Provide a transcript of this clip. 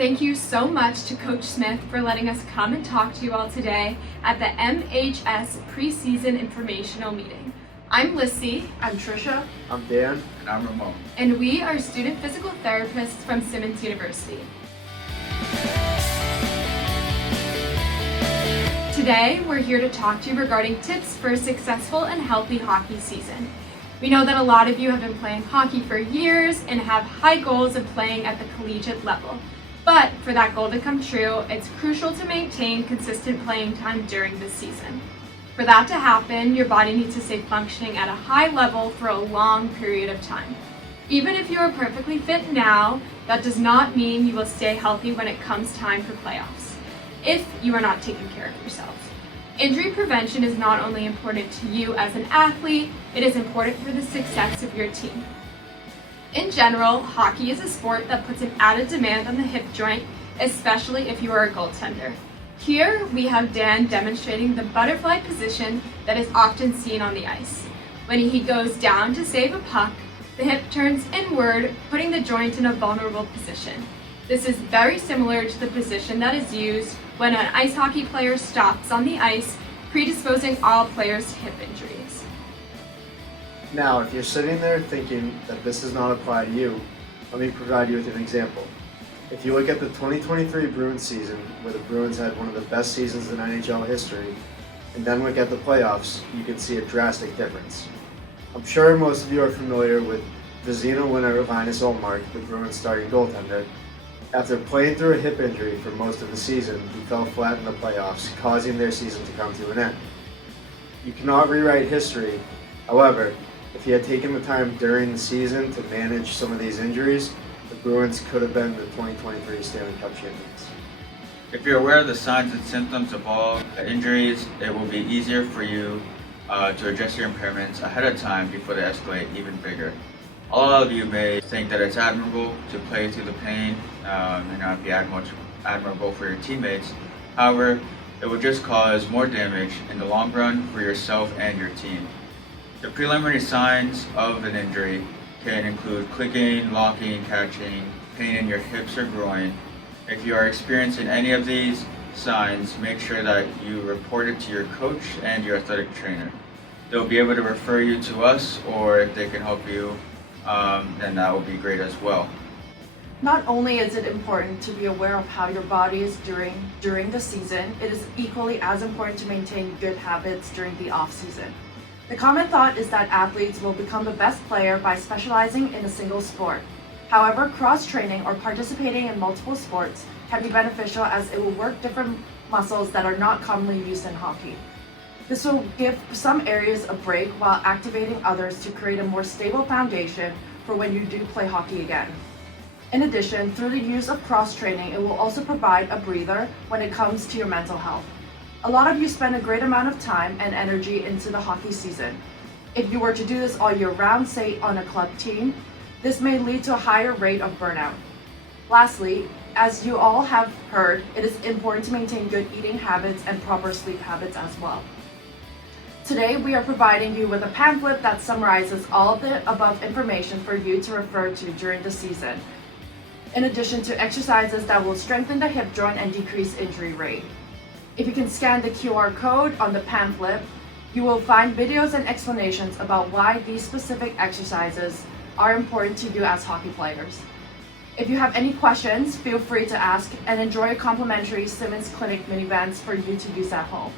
Thank you so much to Coach Smith for letting us come and talk to you all today at the MHS Preseason Informational Meeting. I'm Lissy. I'm Trisha. I'm Dan. And I'm Ramon. And we are student physical therapists from Simmons University. Today, we're here to talk to you regarding tips for a successful and healthy hockey season. We know that a lot of you have been playing hockey for years and have high goals of playing at the collegiate level. But for that goal to come true, it's crucial to maintain consistent playing time during the season. For that to happen, your body needs to stay functioning at a high level for a long period of time. Even if you are perfectly fit now, that does not mean you will stay healthy when it comes time for playoffs, if you are not taking care of yourself. Injury prevention is not only important to you as an athlete, it is important for the success of your team. In general, hockey is a sport that puts an added demand on the hip joint, especially if you are a goaltender. Here, we have Dan demonstrating the butterfly position that is often seen on the ice. When he goes down to save a puck, the hip turns inward, putting the joint in a vulnerable position. This is very similar to the position that is used when an ice hockey player stops on the ice, predisposing all players to hip injuries. Now, if you're sitting there thinking that this does not apply to you, let me provide you with an example. If you look at the 2023 Bruins season, where the Bruins had one of the best seasons in NHL history, and then look at the playoffs, you can see a drastic difference. I'm sure most of you are familiar with Vezina winner Linus Ullmark, the Bruins starting goaltender. After playing through a hip injury for most of the season, he fell flat in the playoffs, causing their season to come to an end. You cannot rewrite history. However, if he had taken the time during the season to manage some of these injuries, the Bruins could have been the 2023 Stanley Cup champions. If you're aware of the signs and symptoms of all the injuries, it will be easier for you to address your impairments ahead of time before they escalate even bigger. A lot of you may think that it's admirable to play through the pain and not be admirable for your teammates. However, it will just cause more damage in the long run for yourself and your team. The preliminary signs of an injury can include clicking, locking, catching, pain in your hips or groin. If you are experiencing any of these signs, make sure that you report it to your coach and your athletic trainer. They'll be able to refer you to us, or if they can help you, then that will be great as well. Not only is it important to be aware of how your body is during the season, it is equally as important to maintain good habits during the off-season. The common thought is that athletes will become the best player by specializing in a single sport. However, cross-training or participating in multiple sports can be beneficial as it will work different muscles that are not commonly used in hockey. This will give some areas a break while activating others to create a more stable foundation for when you do play hockey again. In addition, through the use of cross-training, it will also provide a breather when it comes to your mental health. A lot of you spend a great amount of time and energy into the hockey season. If you were to do this all year round, say on a club team, this may lead to a higher rate of burnout. Lastly, as you all have heard, it is important to maintain good eating habits and proper sleep habits as well. Today, we are providing you with a pamphlet that summarizes all of the above information for you to refer to during the season, in addition to exercises that will strengthen the hip joint and decrease injury rate. If you can scan the QR code on the pamphlet, you will find videos and explanations about why these specific exercises are important to you as hockey players. If you have any questions, feel free to ask and enjoy complimentary Simmons Clinic minivans for you to use at home.